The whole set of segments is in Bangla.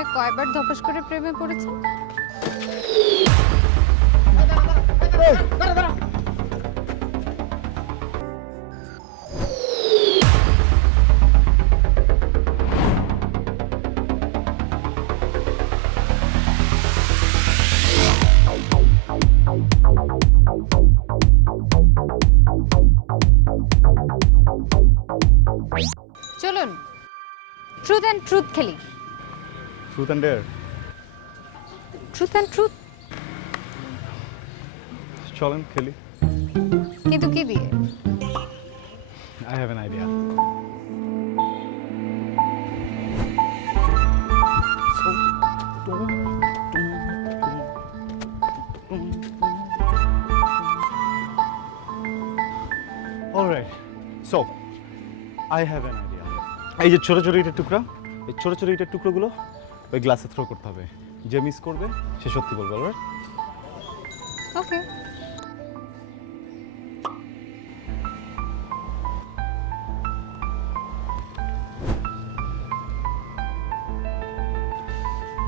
জীবনে কয়বার ধপাস করে প্রেমে পড়েছেন চলুন ট্রুথ অ্যান্ড ট্রুথ খেলি। Truth and dare truth and truth চলেন খেলি কিন্তু কি দিয়ে? I have an idea alright so I have an idea এই যে ছোট ছোট ইটের টুকরা এই ছোট ছোট ইটের টুকরোগুলো ওই গ্লাসে থ্রো করতে হবে। যে মিস করবে সে সত্যি বলবে অলরাইট ওকে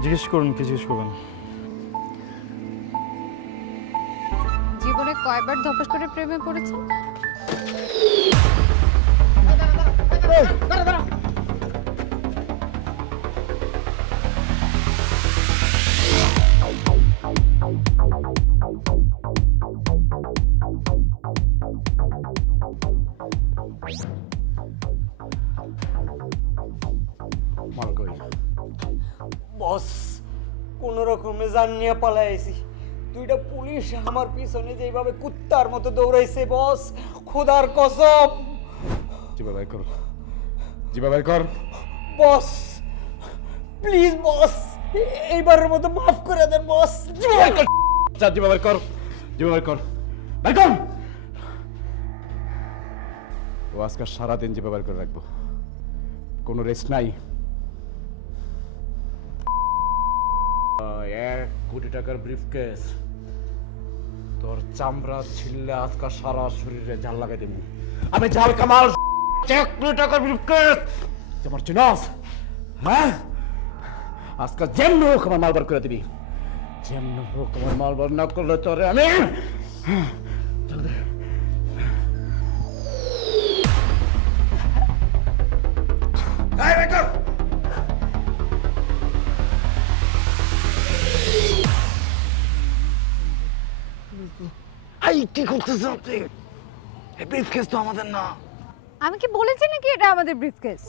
জিজ্ঞেস করুন কি জিজ্ঞেস করবেন? জীবনে কয়বার ধপাস করে প্রেমে পড়েছেন? বস কোন রকমে জান নিয়ে পালাইছি দুইটা পুলিশ আমার পিছনে যেভাবে কুত্তার মতো দৌড়াইছে বস খোদার কসম। জিবা বাই কর জিবা বাই কর। বস প্লিজ বস এইবারের মতো মাফ করে দেন বস। জিবা বাই কর জিবা বাই কর বাই কর ও আজকে সারাদিন জিবা বাই করে রাখব। কোনো রেস্ট নাই। এক কোটি টাকার ব্রিফকেস তোর চামড়া ছিললে আজকাল সারা শরীরে জাল লাগাই দেবো। আমি জাল কামাল এক কোটি টাকার ব্রিফকেস তোমার চিনাস? হ্যাঁ? আজকাল যেমন হোক আমার মাল বার করে দিবি। যেমন হোক আমার মাল বার না করলে তোরে আমি এই কি করতেছেন আপনি? এই ব্রিফকেস তো আমাদের না। আমি কি বলেছি নাকি এটা আমাদের ব্রিফকেস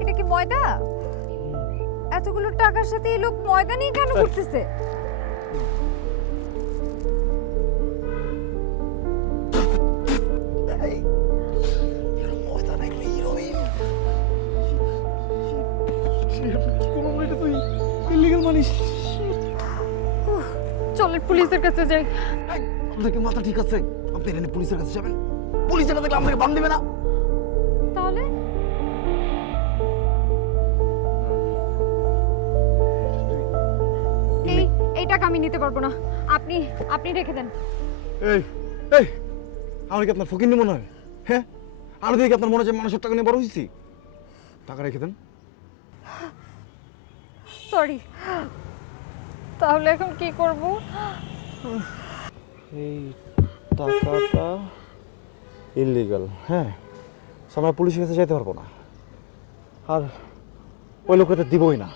এটা কি ময়দা? এতগুলো টাকার সাথে এই লোক ময়দা নিয়ে কেন ঘুরতেছে? ইলিগাল মানিস চলেন পুলিশের কাছে যাই। আপনার কি মাথা ঠিক আছে? আপনি এখানে পুলিশের কাছে যাবেন? পুলিশ এটা দেখলে আপনাকে বান দেবে না। তাহলে? এই এই টাকা আমি নিতে পারব না। আপনি আপনি রেখে দেন। এই এই আমার কি আপনার ফকির মনে হয়? হ্যাঁ? আমি দেখি আপনার মনে হচ্ছে মানুষের টাকা নিয়ে বড় হয়েছি। টাকা রেখে দেন। সরি তাহলে এখন কি করব? এই টাকাটা ইলিগাল হ্যাঁ? So, আমরা পুলিশের কাছে যেতে পারব না। আর ওই লোকটা দিবই না।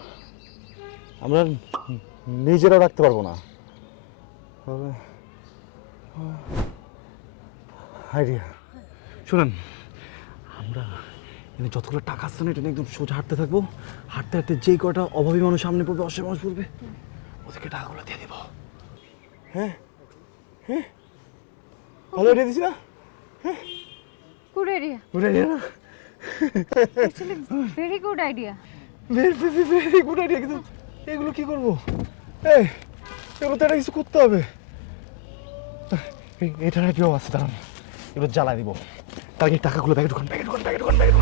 আমরা নিজেরা রাখতে পারব না। তাহলে আইডিয়া শুনেন আমরা এখানে যতগুলো টাকা আসছে না এটা নিয়ে একদম সোজা হাঁটতে থাকব। হাঁটতে হাঁটতে যেই কটা অভাবী মানুষ সামনে পড়বে অসহায় মানুষ পড়বে ওদেরকে টাকাগুলো দিয়ে দেবো। হ্যাঁ? হ্যাঁ? ভালো আইডিয়া দিছি না গুড আইডিয়া। গুড আইডিয়া না? Actually very good idea. Very very very good idea কিন্তু এগুলো কি করব? এই এগুলো তো একটা কিছু করতে হবে। এটার আইডিয়াও আছে দাঁড়ান। এগুলো জ্বালা দিব। তার টাকাগুলো ব্যাগে ঢুকান ব্যাগে ঢুকান ব্যাগে ঢুকান ব্যাগে